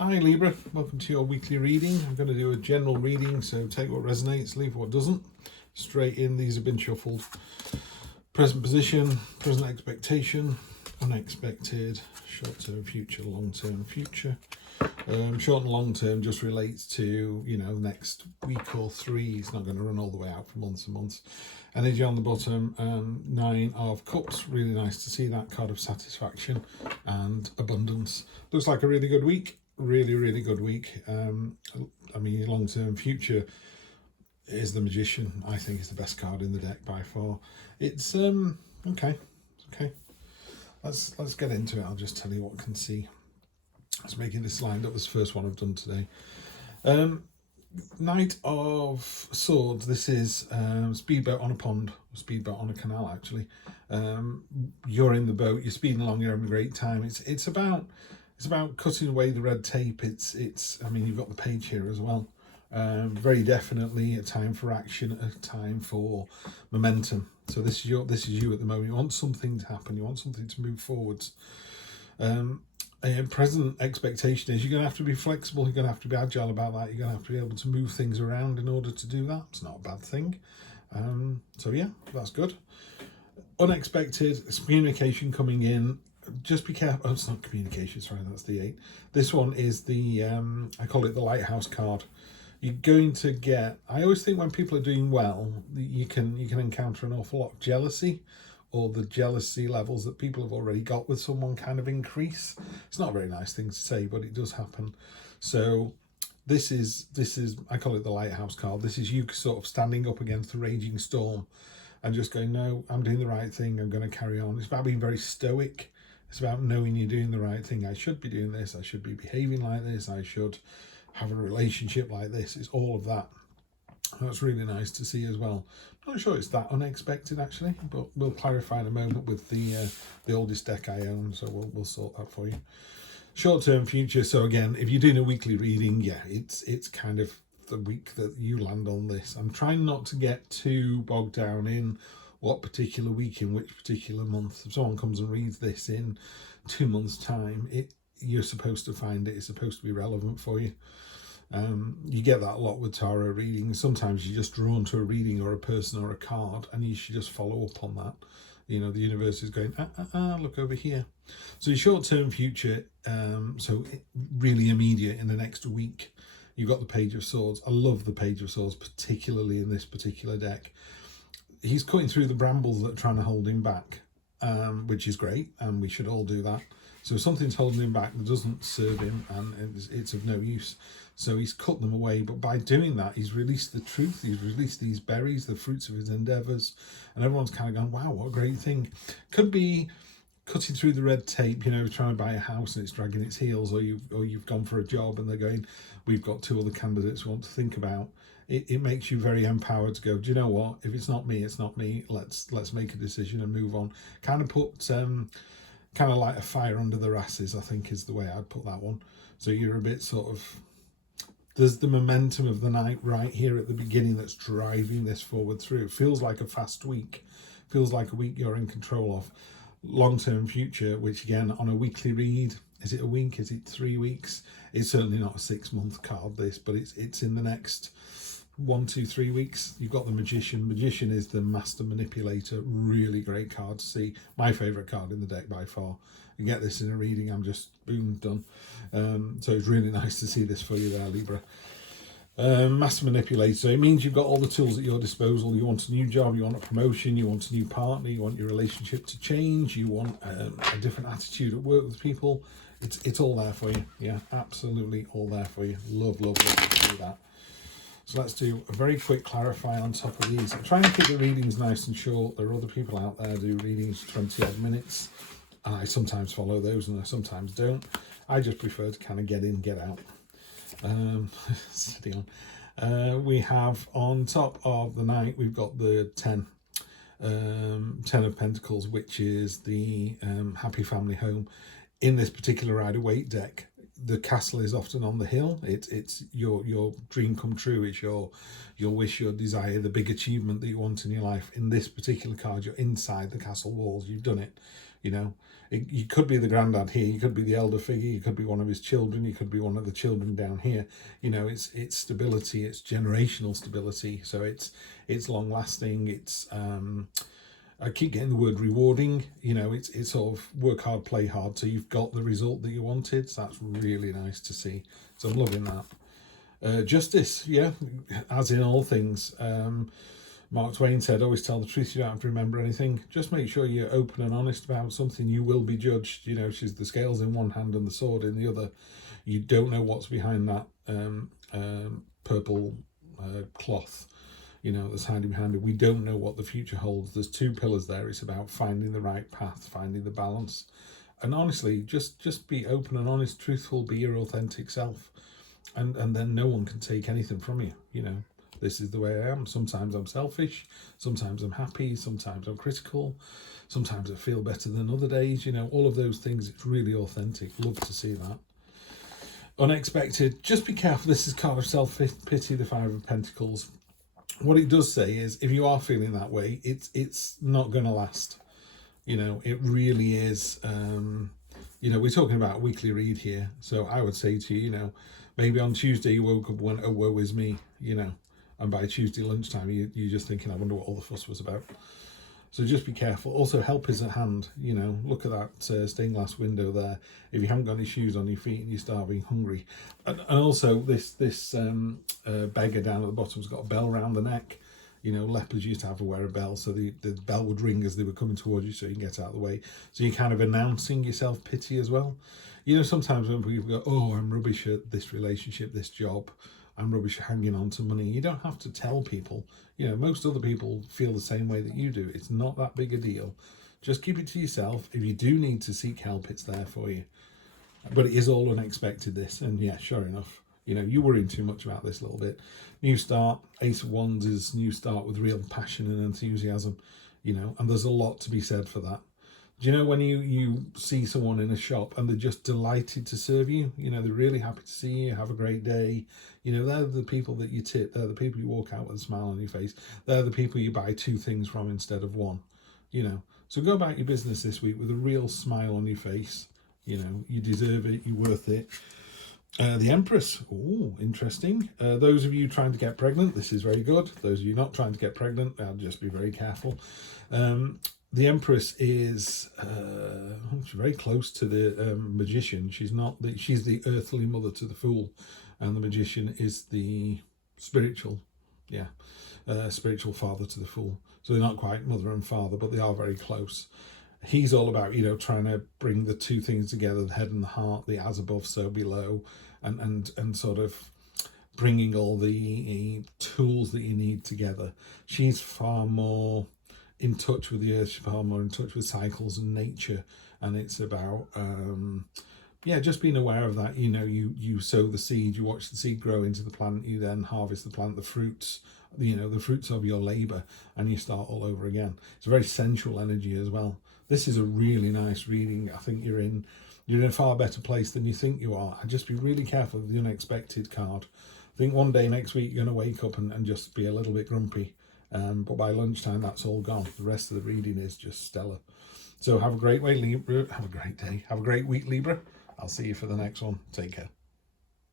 Hi Libra, welcome to your weekly reading. I'm going to do a general reading, so take what resonates, leave what doesn't. Straight in, these have been shuffled. Present position, present expectation, unexpected, short-term future, long-term future. Short and long-term just relates to, next week or three. It's not going to run all the way out for months and months. Energy on the bottom, 9 of Cups. Really nice to see that card of satisfaction and abundance. Looks like a really good week. Really good week. Long-term future is the Magician. I think is the best card in the deck by far. It's okay. Let's get into it. I'll just tell you what I can see. I was making this lined up. This first one I've done today. Knight of Swords. This is speedboat on a pond, speedboat on a canal. Actually, you're in the boat. You're speeding along. You're having a great time. It's about cutting away the red tape. I mean, you've got the page here as well. Very definitely a time for action, a time for momentum. So this is you at the moment. You want something to happen. You want something to move forwards. Present expectation is you're going to have to be flexible. You're going to have to be agile about that. You're going to have to be able to move things around in order to do that. It's not a bad thing. So yeah, that's good. Unexpected communication coming in. Just be careful. Oh, it's not communication, sorry, that's the 8. This one is the I call it the lighthouse card. You're going to get, I always think when people are doing well, you can encounter an awful lot of jealousy, or the jealousy levels that people have already got with someone kind of increase. It's not a very nice thing to say, but it does happen. So this is I call it the lighthouse card. This is you sort of standing up against the raging storm and just going, no, I'm doing the right thing, I'm going to carry on. It's about being very stoic. It's about knowing you're doing the right thing. I should be doing this. I should be behaving like this. I should have a relationship like this. It's all of that. That's really nice to see as well. I'm not sure it's that unexpected actually, but we'll clarify in a moment with the oldest deck I own, so we'll sort that for you. Short-term future. So again, if you're doing a weekly reading, yeah, it's kind of the week that you land on this. I'm trying not to get too bogged down in what particular week in which particular month. If someone comes and reads this in 2 months' time, you're supposed to find it's supposed to be relevant for you. You get that a lot with tarot readings. Sometimes you're just drawn to a reading or a person or a card, and you should just follow up on that. The universe is going, look over here. So your short-term future, so really immediate in the next week, you've got the Page of Swords. I love the Page of Swords, particularly in this particular deck. He's cutting through the brambles that are trying to hold him back, which is great, and we should all do that. So if something's holding him back that doesn't serve him and it's of no use, so he's cut them away. But by doing that, he's released the truth. He's released these berries, the fruits of his endeavours, and everyone's kind of gone, wow, what a great thing. Could be cutting through the red tape, trying to buy a house and it's dragging its heels, or you've gone for a job and they're going, we've got 2 other candidates we want to think about. It makes you very empowered to go, do you know what, if it's not me, it's not me. Let's make a decision and move on. Kind of put kind of like a fire under their asses, I think is the way I'd put that one. So you're a bit sort of, there's the momentum of the night right here at the beginning that's driving this forward through. It feels like a fast week, feels like a week you're in control of. Long-term future, which again on a weekly read, is it a week, is it 3 weeks? It's certainly not a 6-month card, this, but it's in the next 1, 2, 3 weeks. You've got the Magician. Magician is the master manipulator. Really great card to see. My favourite card in the deck by far. You get this in a reading, I'm just boom, done. So it's really nice to see this for you there, Libra. Master manipulator. It means you've got all the tools at your disposal. You want a new job, you want a promotion, you want a new partner, you want your relationship to change, you want a different attitude at work with people. It's all there for you. Yeah, absolutely all there for you. Love to do that. So let's do a very quick clarify on top of these. I'm trying to keep the readings nice and short. There are other people out there who do readings 20 odd minutes. I sometimes follow those and I sometimes don't. I just prefer to kind of get in, get out. Steady on. We have on top of the Knight, we've got the 10 of Pentacles, which is the happy family home. In this particular Rider-Waite deck, the castle is often on the hill. It's your dream come true. It's your wish, your desire, the big achievement that you want in your life. In this particular card, you're inside the castle walls. You've done it. You know, you could be the granddad here, you could be the elder figure, you could be one of his children, you could be one of the children down here. You know, it's stability, it's generational stability, so it's long lasting. It's I keep getting the word rewarding. You know, it's sort of work hard, play hard, so you've got the result that you wanted. So that's really nice to see. So I'm loving that. Justice, yeah, as in all things. Mark Twain said, always tell the truth, you don't have to remember anything. Just make sure you're open and honest about something. You will be judged. You know, she's the scales in one hand and the sword in the other. You don't know what's behind that purple cloth, you know, that's hiding behind it. We don't know what the future holds. There's two pillars there. It's about finding the right path, finding the balance. And honestly, just be open and honest, truthful, be your authentic self. And then no one can take anything from you, you know. This is the way I am. Sometimes I'm selfish, sometimes I'm happy, sometimes I'm critical, sometimes I feel better than other days, you know, all of those things. It's really authentic. Love to see that. Unexpected, just be careful. This is card of self-pity, the Five of Pentacles. What it does say is, if you are feeling that way, it's not going to last. You know, it really is. You know, we're talking about a weekly read here. So I would say to you, you know, maybe on Tuesday you woke up and went, oh, woe is me, you know. And by Tuesday lunchtime, you're just thinking, I wonder what all the fuss was about. So just be careful. Also, help is at hand. You know, look at that stained glass window there. If you haven't got any shoes on your feet and you're starving, hungry. And also, this beggar down at the bottom's got a bell around the neck. You know, lepers used to have to wear a bell, so the bell would ring as they were coming towards you, so you can get out of the way. So you're kind of announcing your self-pity as well. You know, sometimes when people go, oh, I'm rubbish at this relationship, this job, I'm rubbish at hanging on to money. You don't have to tell people. You know, most other people feel the same way that you do. It's not that big a deal. Just keep it to yourself. If you do need to seek help, it's there for you. But it is all unexpected, this. And yeah, sure enough, you know, you're worrying too much about this a little bit. New start. Ace of Wands is new start with real passion and enthusiasm, you know, and there's a lot to be said for that. Do you know when you see someone in a shop and they're just delighted to serve you? You know, they're really happy to see you, have a great day. You know, they're the people that you tip. They're the people you walk out with a smile on your face. They're the people you buy 2 things from instead of 1, you know. So go about your business this week with a real smile on your face. You know, you deserve it. You're worth it. The Empress. Oh, interesting. Those of you trying to get pregnant, this is very good. Those of you not trying to get pregnant, I'll just be very careful. The Empress is very close to the Magician. She's the earthly mother to the Fool, and the Magician is the spiritual, spiritual father to the Fool. So they're not quite mother and father, but they are very close. He's all about, you know, trying to bring the 2 things together, the head and the heart, the as above, so below, and sort of bringing all the tools that you need together. She's far more in touch with the earth, she's far more in touch with cycles and nature, and it's about just being aware of that. You know, you sow the seed, you watch the seed grow into the plant, you then harvest the plant, the fruits, you know, the fruits of your labor, and you start all over again. It's a very sensual energy as well. This is a really nice reading. I think you're in a far better place than you think you are. And just be really careful with the unexpected card. I think one day next week you're going to wake up and just be a little bit grumpy. But by lunchtime, that's all gone. The rest of the reading is just stellar. So have a great way, Libra. Have a great day. Have a great week, Libra. I'll see you for the next one. Take care.